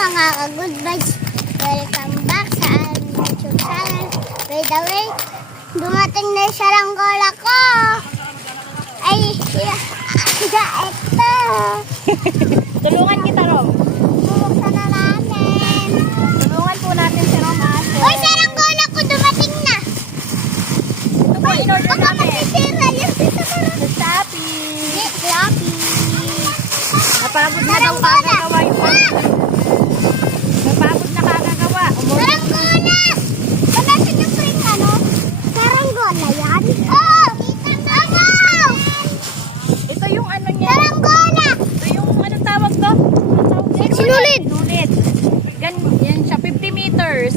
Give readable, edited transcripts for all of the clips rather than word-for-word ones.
mga ka-good vibes. Welcome back sa aming YouTube channel. By the way, dumating na yung saranggola ko. Ay, ito. Tulungan kita, Rom. Bubuksan na namin. Tulungan po natin si Rom. Uy, saranggola ko dumating na. Ito po, in-order Baka namin. masisira yung dito ko. Shopee. Shopee. Napagod na daw kagagawa yung order. Napagod na kagagawa. Saranggola! Panasin yung spring ano? Saranggola yan? Oh! Wow! Ito yung ano niya. Saranggola! Ito yung anong tawag to? Sinulid. Sinulid. Yan siya, 50 meters.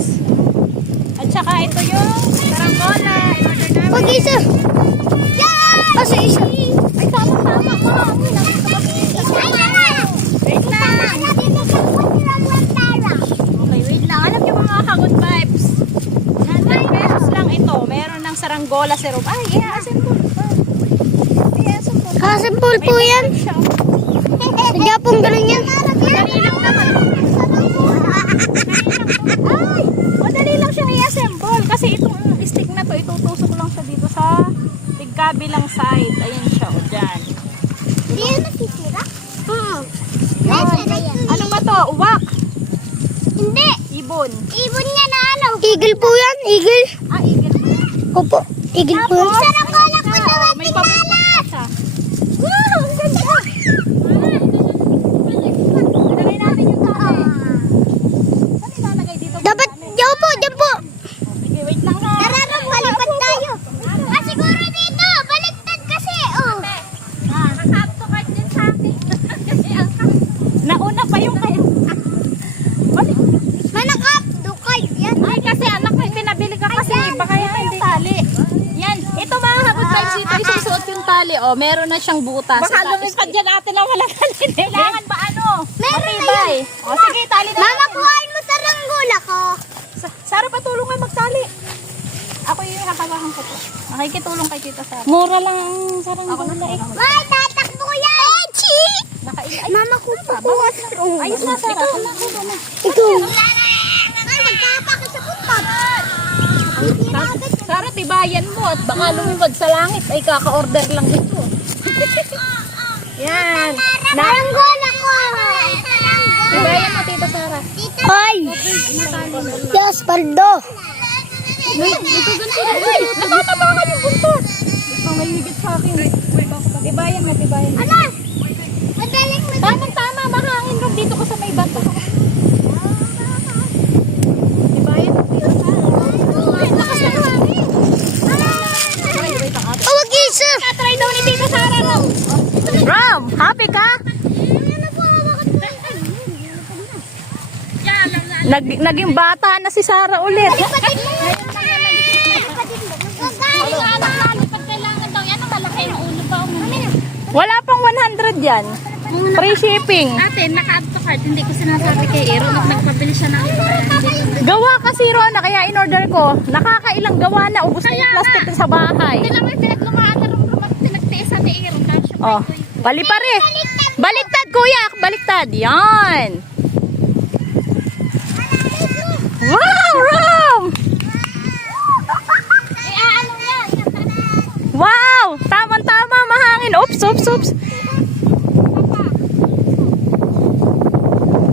At saka ito yung saranggola. In-order namin. Pag-isa. Yan! Kasi isa. Ay, tama. Wait lang. Okay, wait lang. Alam niyo mga ka-good vibes. 100 pesos lang ito. Meron ng saranggola si Rob. Ay, i-assemble. Kasimple po yan. Sadya pong ganun yan. Madali lang naman. Ay, madali lang siya i-assemble. Kasi itong stick na to, itutusok lang siya dito sa tigkabilang side. Ayan siya, o dyan. Hindi yan nasisira? Ano ba to? Uwak? Hindi. Ibon. Ibon niya na ano? Eagle po yan. Eagle. Ah, igil po. Opo. Eagle po yan. Saranggola ko naman. May pabukas pa siya. Wow! Ang ganda. Ilagay namin yung tali. Saan ilalagay dito? Dapat, diyan po, diyan po. Sige, wait lang na. Tara, Rob, baliktad tayo. Ah, siguro dito. Baliktad kasi, oh. Nakakapto ka dyan sa akin. Nauna pa yung kayo. Balik. Manakap. Dukay. Yan. Ay, kasi anak, may pinabili ka kasi. Baka yan yung tali. Yan. Ito mga kapag vibes dito, isusuot yung tali. O, meron na siyang butas. Baka lumipad dyan natin na wala tali. Kailangan ba ano? Meron na Matibay. O, sige, tali na. Mama, kuhain mo saranggola ko. Sara, patulong ka magtali. Ako yung hakabahan ko to. Nakikitulong kay Tita Sara. Mura lang ang saranggola eh. May, tatakbo yan. Echi! Ay, Mama ko po. Bawas na. ayos na, Sara. Ito. Ay, magkapak sa putot. Sara, tibayan mo at baka lumipad sa langit ay kaka-order lang ito. Yan. Saranggola ko. Tibayan mo, Tita Sara. Ay! Yes, paldo. Natatabakan yung buntot. May higit sa akin. Tibayan mo, tibayan mo. Ala! Madaling mo. Tama, mahangin rin dito ko sa may bata. Tibayan mo, Tita Sara. Lakas na hangin. Oh, wag isa. Try daw ni Tita Sara, Rom. Rom, happy ka? Naging bata na si Sara ulit. Wala pang 100 yan. Free shipping. Ate, naka-add to cart. Hindi ko sinasabi kay Ero. Nagpabili siya ng Gawa kasi Rona, kaya in-order ko. Nakakailang gawa na. Ubus na yung plastic sa bahay. Hindi lang may pinaglumaan na rin pinagtiisan ni Ero. Dahil siya Oh, palipare. Baliktad, kuya. Baliktad. Yan. Wow, Rom! ano yan? Wow! Tama-tama, mahangin. Oops.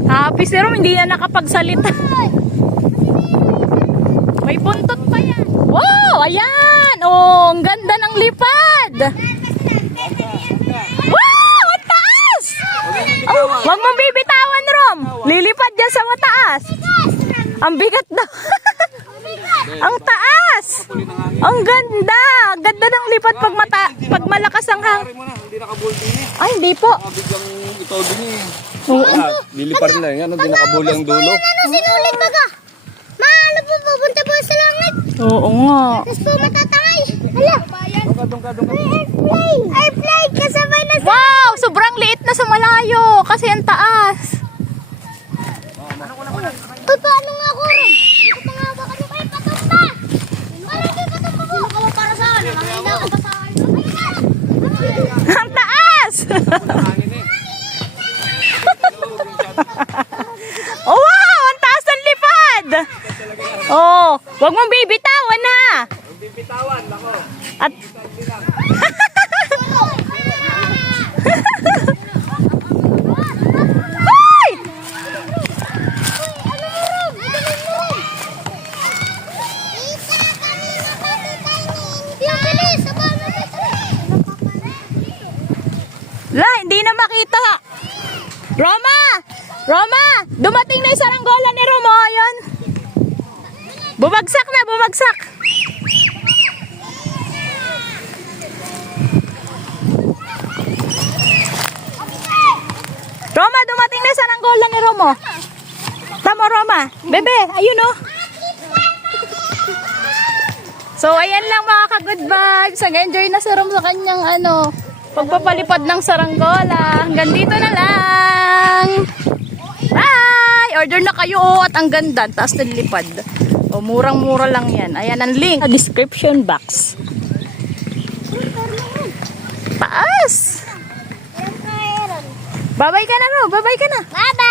Happy si Rom, hindi na nakapagsalita. May buntot pa yan. Wow, ayan. Oh, ang ganda ng lipad. Wow, ang taas! Oh, wag mong bibitawan, Rom. Lilipad yan sa mataas. Ang bigat daw. Ang taas. Ang ganda. Ganda ng lipad pag malakas ang hangin. Hindi nakabulti eh. Ay, hindi po. Biglang ito din eh. Oo. Liliparin lang yan. Hindi nakabuli ang dulo. Ano, sinulit baga? Maano po, pupunta po sa langit. Oo nga. Tapos po matatangay. Hala. Doon ka. Airplane, kasabay na sa... Wow! Sobrang liit na sa malayo kasi ang taas. Uy, paano nga ako rin? Dito pa nga ba kami? Ay, patumba! Wala kayo patumba mo. Ako para sa akin. Nakahina ka pa sa akin. Ang taas! Hangin eh. Oh, Huwag mong bibitawan ha. Bibitawan, ako. At Hoy! La, hindi na makita. Roma! Roma! Dumating na yung saranggola ni Roma. Ayun. Bumagsak na, bumagsak. Roma, dumating na yung saranggola ni Romo. Tama, Roma. Bebe, ayun oh. So, ayan lang mga ka-good vibes. Nag-enjoy na si Rom sa kanyang pagpapalipad ng saranggola. Hanggang dito na lang. Bye! Order na kayo at ang ganda. Taas na lipad. O, murang-mura lang yan. Ayan ang link sa description box. Taas! Babay ka na, Rom. Babay ka na. Bye-bye!